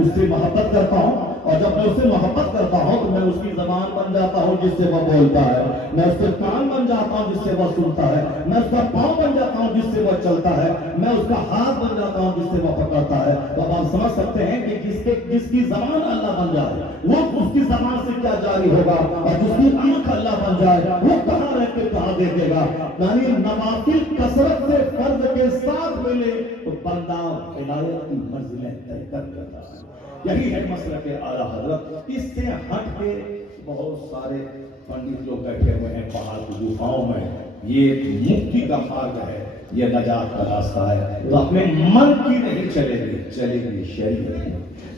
اس سے محبت کرتا ہوں، اور جب میں اس سے محبت کرتا ہوں تو میں اس کی زبان بن جاتا ہوں جس سے وہ بولتا ہے، میں اس کے کان بن جاتا ہوں جس سے وہ سنتا ہے، میں اس کا پاؤں بن جاتا ہوں جس سے وہ چلتا ہے، میں اس کا ہاتھ بن جاتا ہوں جس سے وہ پکڑتا ہے۔ تو اب آپ سمجھ سکتے ہیں کہ جس کی زبان اللہ بن جائے وہ اس کی زبان سے کیا جاری ہوگا، اور جس کی آنکھ اللہ بن جائے وہ کہاں رہ کے کہاں دیکھے گا۔ یعنی نوافل کثرت سے فرض کے ساتھ ملے تو بندہ ولایت کی منزلیں طے کر لیتا ہے۔ یہی ہے مسلک اعلیٰ حضرت۔ اس سے ہٹ کے بہت سارے پنڈت جو بیٹھے ہوئے ہیں پہاڑ کی گفاؤں میں، یہ مکتی کا مارگ ہے، یہ نجات کا راستہ ہے، تو اپنے من کی نہیں چلے گی شریعت کی،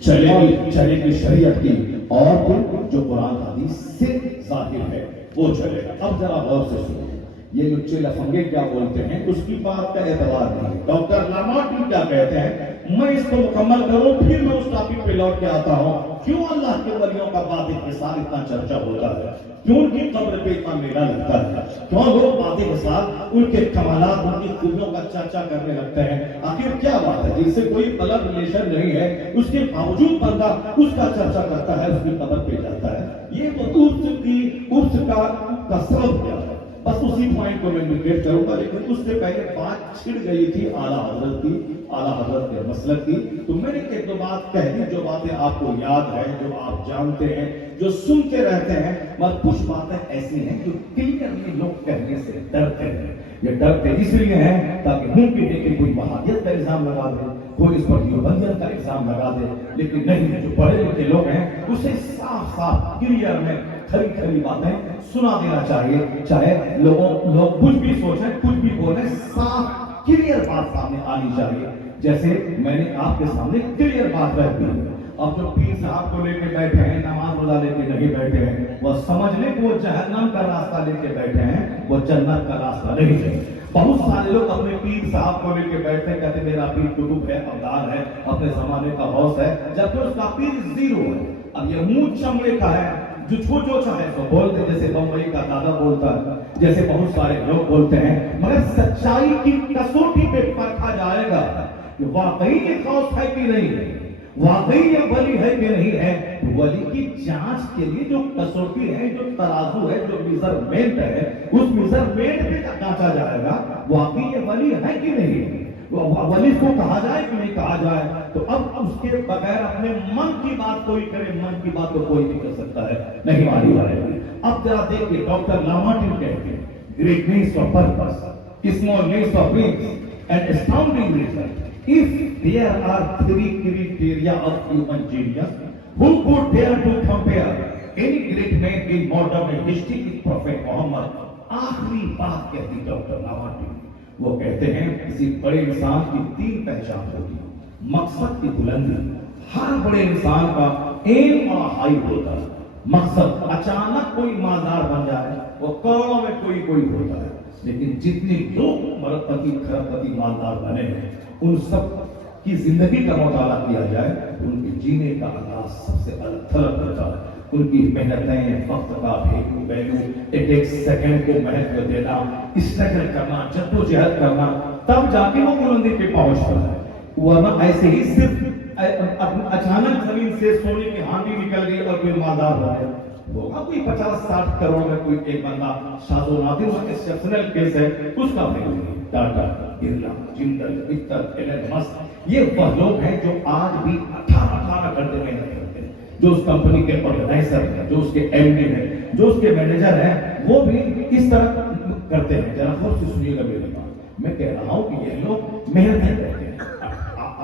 چلے گی شریعت کی، اور پھر جو قرآن حدیث سے ظاہر ہے وہ چلے گا۔ اب ذرا غور سے سنو، یہ لچے لفنگے کیا بولتے ہیں اس کی بات کا اعتبار نہیں۔ ڈاکٹر لامارٹی کیا کہتے ہیں، میں اس کو مکمل کروں پھر میں اس ٹاپک پہ لوٹ کے آتا ہوں۔ کیوں اللہ کے ولیوں کا بات کے ساتھ اتنا چرچا ہوتا ہے، کیوں ان کی قبر پہ اتنا میلہ لگتا ہے، کیوں لوگ باتیں کے ساتھ ان کے کمالات، ان کی خوبیوں کا چرچا کرنے لگتے ہیں؟ آخر کیا بات ہے جس سے کوئی بلڈ ریلیشن نہیں ہے، اس کے باوجود بندہ اس کا چرچا کرتا ہے، اس کی قبر پہ جاتا ہے؟ یہ تو عرس کا سبب کیا ہے؟ بس اسی پوائنٹ کو میں انڈیکیٹ کروں گا، لیکن اس سے پہلے بات چھڑ گئی تھی اعلیٰ حضرت کی، اعلیٰ حضرت کے مسلک کی، تو میں نے ایک دو بات کہہ دی جو باتیں آپ کو یاد ہے، جو آپ جانتے ہیں، جو سنتے رہتے ہیں، مگر کچھ باتیں ایسی ہیں جو کلیئرلی لوگ کہنے سے ڈرتے ہیں۔ یہ ڈرتے اس لیے ہیں تاکہ ممکن ہے کہ کوئی وہابیت کا الزام لگا دے، کوئی اس پر دیوبندیت کا الزام لگا دے، لیکن نہیں، جو پڑھے لکھے لوگ ہیں اسے صاف صاف کلیئر میں کھری باتیں سنا دینا چاہیے، چاہے لوگ کچھ بھی سوچیں، کچھ بھی بولیں، صاف کلیئر بات سامنے آنی چاہیے۔ جیسے میں نے آپ کے سامنے کلیئر بات رکھ دی، اب جو پیر صاحب کو لے کے بیٹھے ہیں، نماز روزہ لے کے نہیں بیٹھے ہیں، وہ سمجھ لیں کہ وہ جہنم کا راستہ لے کے بیٹھے ہیں، وہ جنت کا راستہ نہیں ہے۔ بہت سارے لوگ اپنے پیر صاحب کو لے کے بیٹھتے ہیں، کہتے میرا پیر قطب ہے، ابدال ہے، اپنے زمانے کا غوث ہے، جبکہ اس کا پیر زیرو ہے۔ اب یہ منہ چمڑے کا ہے، جو چاہے تو بولتے، جیسے بمبئی کا دادا بولتا ہے، جیسے بہت سارے لوگ بولتے ہیں، مگر سچائی کی کسوٹی پہ پرکھا جائے گا کہ واقعی یہ غوث ہے کہ نہیں ہے، واقعی یہ ولی ہے کہ نہیں ہے۔ ولی کی جانچ کے لیے جو کسوٹی ہے، جو ترازو ہے، جو میزرمنٹ ہے، اس میزرمنٹ پہ جانچا جائے گا واقعی یہ ولی ہے کہ نہیں ہے، ولی کو کہا جائے کہ نہیں کہا جائے۔ تو اب اس کے بغیر اپنے من کی بات کوئی کرے، من کی بات تو کوئی نہیں کر سکتا ہے، نہیں مانی جائے گی۔ اب ذرا دیکھیے ڈاکٹر لامارٹی کہتے ہیں، greatness of purpose, smallness of wings, and astounding result. If there are three criteria of human genius, who could dare to compare any great man in modern history with Prophet Muhammad? آخری بات کہتی doctor لامارٹی، وہ کہتے ہیں کسی بڑے انسان کی تین پہچان ہوتی، مقصد کی بلندی، ہر بڑے انسان کا ایم بڑا ہائی ہوتا ہے، مقصد اچانک کوئی مالدار بن جائے، وہ کروڑوں میں کوئی ہوتا ہے، لیکن جتنے لوگ مرپتی کھرپتی مالدار بنے ہیں ان سب کی زندگی کا مطالعہ کیا جائے، ان کے جینے کا انداز سب سے الگ تھلگ ہوتا ہے، ان کی محنتیں، وقت کا ویلیو، ایک سیکنڈ کو مہتو دینا، اسٹرگل کرنا، جدوجہد کرنا، تب جا کے وہ بلندی پہ پہنچتا ہے۔ ورنہ ایسے ہی صرف اچانک زمین سے سونے کی ہانڈی نکل گئی اور کوئی مالدار ہو گیا، ہوگا کوئی 50-60 کروڑ میں کوئی ایک بندہ، شاد و نادر وہ ایکسپشنل کیس ہے، اس کا نہیں۔ ٹاٹا، برلا، جندل، متل، ایلن مسک، یہ وہ لوگ ہیں جو آج بھی 18 گھنٹے محنت کرتے ہیں، جو اس کمپنی کے آرگنائزر ہیں، جو اس کے ایم ڈی ہیں، جو اس کے مینیجر ہیں، وہ بھی اس طرح کرتے ہیں۔ ذرا غور سے سنیے گا میری بات، میں کہہ رہا ہوں کہ یہ لوگ محنت کرتے ہیں۔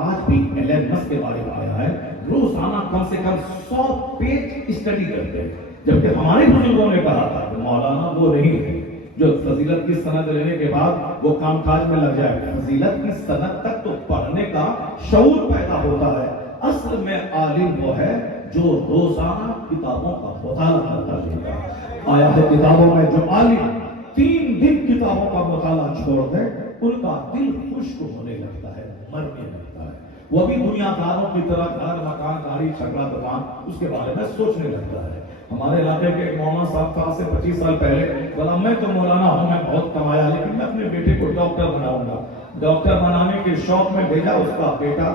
آج بھی ایلن مسک کے بارے میں آیا ہے، روزانہ کم سے کم 100 پیج اسٹڈی کرتے ہیں، جبکہ ہمارے بزرگوں نے کہا تھا کہ مولانا وہ نہیں ہے جو فضیلت کی سند لینے کے بعد وہ کام کاج میں لگ جائے گا۔ فضیلت کی سند تک تو پڑھنے کا شعور پیدا ہوتا ہے۔ اصل میں عالم وہ ہے جو روزانہ کتابوں کا مطالعہ کرتا ہے۔ آیا ہے کتابوں میں جو عالم 3 دن کتابوں کا مطالعہ چھوڑ دے ان کا دل خشک ہونے لگتا ہے، مرنے لگتا ہے، وہ بھی دنیا داروں کی طرح گھر مکان گاڑی چھکڑا دکان اس کے بارے میں سوچنے لگتا ہے۔ ہمارے علاقے کے ایک مولانا صاحب تھا سے 25 سال پہلے، بولا میں تو مولانا ہوں، میں بہت کمایا، لیکن میں اپنے بیٹے کو ڈاکٹر بناؤں گا۔ ڈاکٹر بنانے کے شوق میں بھیجا، اس کا بیٹا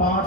5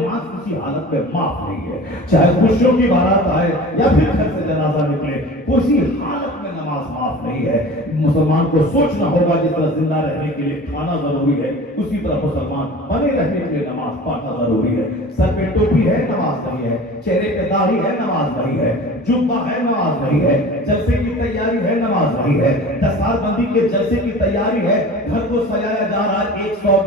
نماز کسی حالت میں معاف نہیں ہے. چاہے خوشیوں کی بارات آئے یا پھر گھر سے جنازہ نکلے, کسی حالت میں نماز معاف نہیں ہے. مسلمان کو سوچنا ہوگا جس طرح زندہ رہنے کے لیے کھانا ضروری ہے, اسی طرح مسلمان بنے رہنے کے لیے نماز پڑھنا ضروری ہے. سر پہ ٹوپی ہے نماز نہیں ہے, چہرے پہ داڑھی ہے نماز نہیں ہے, جبہ ہے نماز نہیں ہے, جلسے کی تیاری ہے نماز نہیں ہے, دستار بندی کے جلسے کی تیاری ہے, گھر کو سجایا جا رہا ہے, 100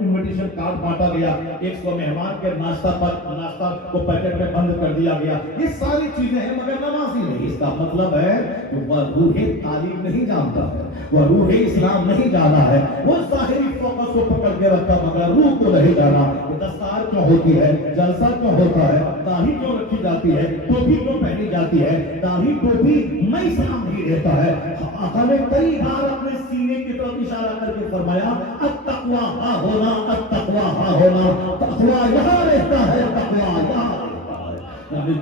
انویٹیشن کارڈ بانٹا گیا, 100 مہمان کے ناشتہ کو پیکٹ میں بند کر دیا گیا, یہ ساری چیزیں ہیں مگر نماز ہی نہیں. اس کا مطلب ہے کہ وہ روح تعلیم نہیں جانتا ہے, وہ روح اسلام نہیں جانا ہے, وہ ظاہری فوکس کو پکڑ کے رکھا مگر روح کو نہیں جانا. دستار کیوں ہوتی ہے, جلسہ کیوں ہوتا ہے, داڑھی کیوں رکھی جاتی ہے, ٹوپی کیوں پہنی جاتی ہے, داڑھی ٹوپی میں اسلام نہیں رہتا ہے. آقا نے کئی بار اپنے سینے کی طرف اشارہ کر کے فرمایا التقویٰ ہاں ہونا, التقویٰ ہاں ہونا, تقویٰ یہاں رہتا ہے, تقویٰ یہاں.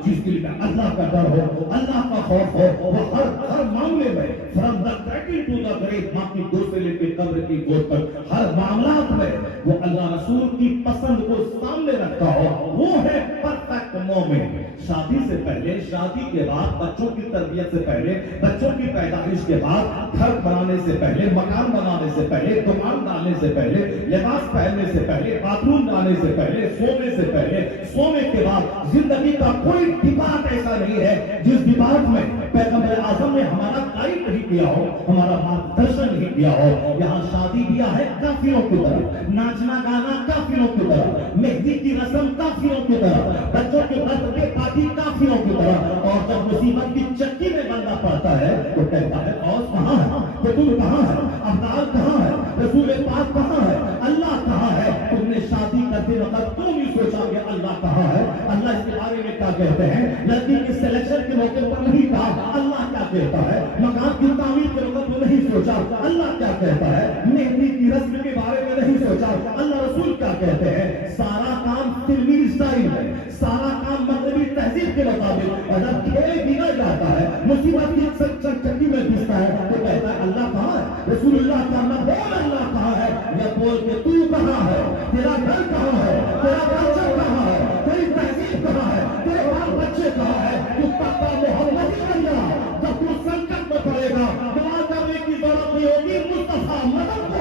جس دل میں اللہ کا ڈر ہو, اللہ کا خوف ہو, وہ ہر معاملے میں from the cradle to the grave, ماں کی گود سے لے کے قبر کی گود تک ہر معاملات میں وہ اللہ رسول کی پسند کو سامنے رکھتا ہو, وہ ہے پرفیکٹ مومن. شادی سے پہلے, شادی کے بعد, بچوں کی تربیت سے پہلے, بچوں کی پیدائش کے بعد, گھر بنانے سے پہلے, مکان بنانے سے پہلے, دکان ڈالنے سے پہلے, لباس پہننے سے پہلے, باتھ روم جانے سے پہلے, سونے سے پہلے, سونے کے بعد, زندگی کا کوئی ڈپارٹ ایسا نہیں ہے جس ڈپارٹ میں پیغمبر اعظم نے ہمارا گائیڈ نہیں کیا ہو, ہمارا مارگدرشن نہیں کیا ہو. یہاں شادی بیاہ ہے کافروں کی طرح, ناچنا گانا کافروں کی طرح, مہندی کی رسم کافروں کی طرح, بچوں کے برتھ ڈے پارٹی کافروں کی طرح. اور جب مصیبت کی چکی میں بندہ پڑتا ہے تو کہتا ہے اوس کہاں ہے, فتول کہاں ہے, ابدال کہاں ہے, رسول پاک کہاں ہے, اللہ کہاں ہے. تم نے شادی کرتے وقت کیوں نہیں سوچا کہ اللہ کہاں ہے, اللہ اس کے بارے میں کیا کہتے ہیں, لڑکی کی سلیکشن کے موقع پر نہیں کہا اللہ کیا کہتا ہے, مکان کی تعمیر کے وقت میں نہیں سوچا اللہ کیا کہتا ہے, مہندی کی رسم کے بارے میں نہیں سوچا اللہ رسول کیا کہتے ہیں. سارا کام فلمی اسٹائل ہے, سارا کام مغربی تہذیب کے مطابق, اور جب کھیل بگڑ جاتا ہے, مصیبت کی چکی میں گھستا ہے تو کہتا ہے اللہ کہاں ہے, رسول اللہ کا نہ بول اللہ کہاں ہے, یا بول کے تو کہاں ہے, تیرا گھر کہاں ہے, تیرا کلچر کہاں ہے, تیری تہذیب کہاں ہے, تیرے بال بچے کہاں ہے. تو پکا محمد بن جا, جب تو سنکٹ میں پڑے گا دعا کرنے کی ضرورت نہیں ہوگی, مصطفیٰ مدد